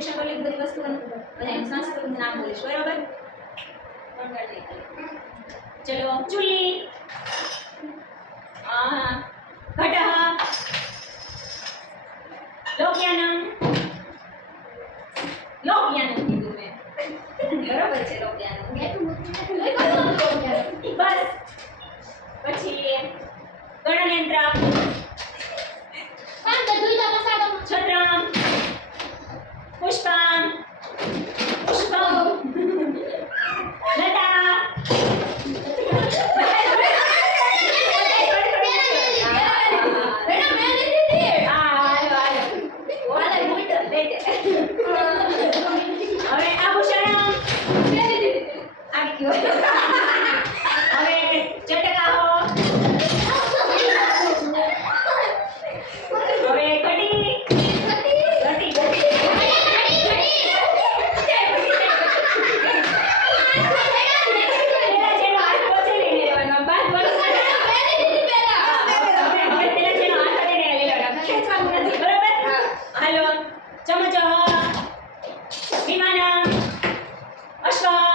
નિરીક્ષણ કરી લીધું બધી વસ્તુઓનું બધા એનું સંસ્કૃતનું નામ બોલીશ બરોબર ચલો ચૂલી ઘટઃ લોક્યાનમ લોક્યાનમ કીધું મેં બરોબર છે લોક્યાનમ બસ પછી ગણનયંત્ર છત્રમ પુષ્પમ પુષ્પમ લતા હવે આભૂષણમ આવી ગયો હવે ચટકાઓ હવે કટી ચમચો વિમાનમ અશ્વ